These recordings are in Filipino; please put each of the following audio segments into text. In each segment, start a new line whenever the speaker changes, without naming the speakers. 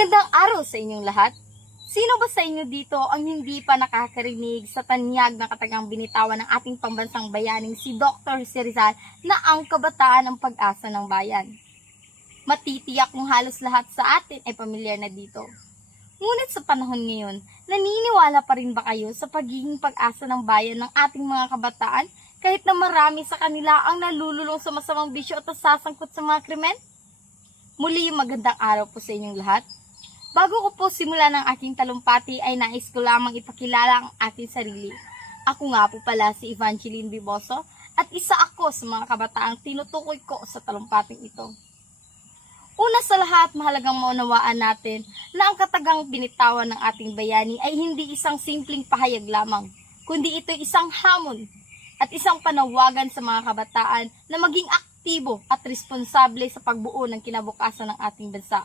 Magandang araw sa inyong lahat. Sino ba sa inyo dito ang hindi pa nakakarinig sa tanyag na katagang binitawan ng ating pambansang bayaning si Dr. Sirizal na ang kabataan ng pag-asa ng bayan? Matitiyak kung halos lahat sa atin ay pamilyar na dito. Ngunit sa panahon ngayon, naniniwala pa rin ba kayo sa pagiging pag-asa ng bayan ng ating mga kabataan kahit na marami sa kanila ang nalululong sa masamang bisyo at sasangkot sa mga krimen? Muli magandang araw po sa inyong lahat. Bago ko po simulan ng aking talumpati ay nais ko lamang ipakilala ang aking sarili. Ako nga po pala si Evangeline Biboso at isa ako sa mga kabataang tinutukoy ko sa talumpating ito. Una sa lahat, mahalagang maunawaan natin na ang katagang binitawan ng ating bayani ay hindi isang simpleng pahayag lamang, kundi ito isang hamon at isang panawagan sa mga kabataan na maging aktibo at responsable sa pagbuo ng kinabukasan ng ating bansa.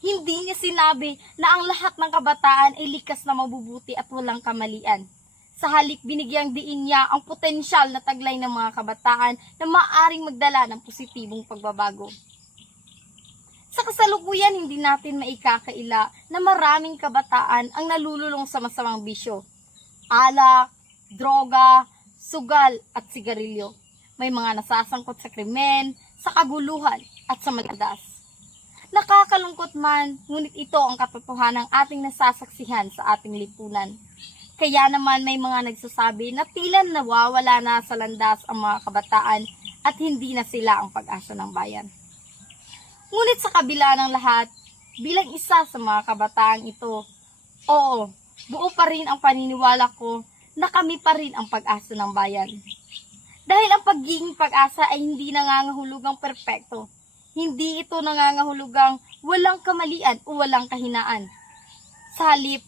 Hindi niya sinabi na ang lahat ng kabataan ay likas na mabubuti at walang kamalian. Sa halip, binigyang diin niya ang potensyal na taglay ng mga kabataan na maaring magdala ng positibong pagbabago. Sa kasalukuyan, hindi natin maikakaila na maraming kabataan ang nalululong sa masamang bisyo. Alak, droga, sugal at sigarilyo. May mga nasasangkot sa krimen, sa kaguluhan at sa madadas. Nakakalungkot man, ngunit ito ang katotohanan ng ating nasasaksihan sa ating lipunan. Kaya naman may mga nagsasabi na tila nawawala na sa landas ang mga kabataan at hindi na sila ang pag-asa ng bayan. Ngunit sa kabila ng lahat, bilang isa sa mga kabataang ito, oo, buo pa rin ang paniniwala ko na kami pa rin ang pag-asa ng bayan. Dahil ang pagiging pag-asa ay hindi nangangahulugang perpekto. Hindi ito nangangahulugang walang kamalian o walang kahinaan. Sa halip,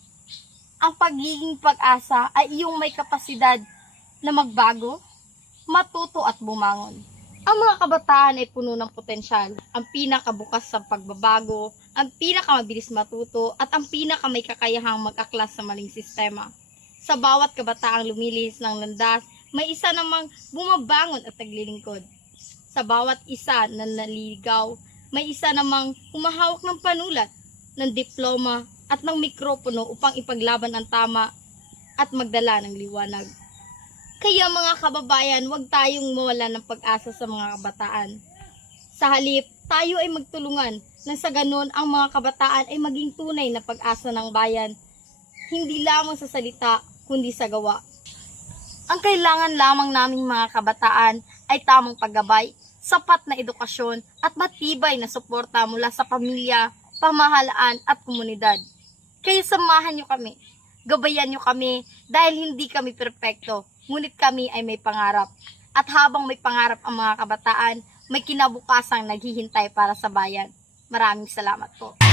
ang pagiging pag-asa ay iyong may kapasidad na magbago, matuto at bumangon. Ang mga kabataan ay puno ng potensyal, ang pinakabukas sa pagbabago, ang pinakamabilis matuto, at ang pinakamay kakayahang mag-aklas sa maling sistema. Sa bawat kabataang lumilihis ng landas, may isa namang bumabangon at naglilingkod. Sa bawat isa na naliligaw, may isa namang humahawak ng panulat, ng diploma at ng mikropono upang ipaglaban ang tama at magdala ng liwanag. Kaya mga kababayan, huwag tayong mawala ng pag-asa sa mga kabataan. Sa halip, tayo ay magtulungan nang sa ganon ang mga kabataan ay maging tunay na pag-asa ng bayan, hindi lamang sa salita, kundi sa gawa. Ang kailangan lamang naming mga kabataan ay tamang paggabay, sapat na edukasyon at matibay na suporta mula sa pamilya, pamahalaan at komunidad. Kaya samahan nyo kami, gabayan nyo kami dahil hindi kami perpekto, ngunit kami ay may pangarap. At habang may pangarap ang mga kabataan, may kinabukasang naghihintay para sa bayan. Maraming salamat po.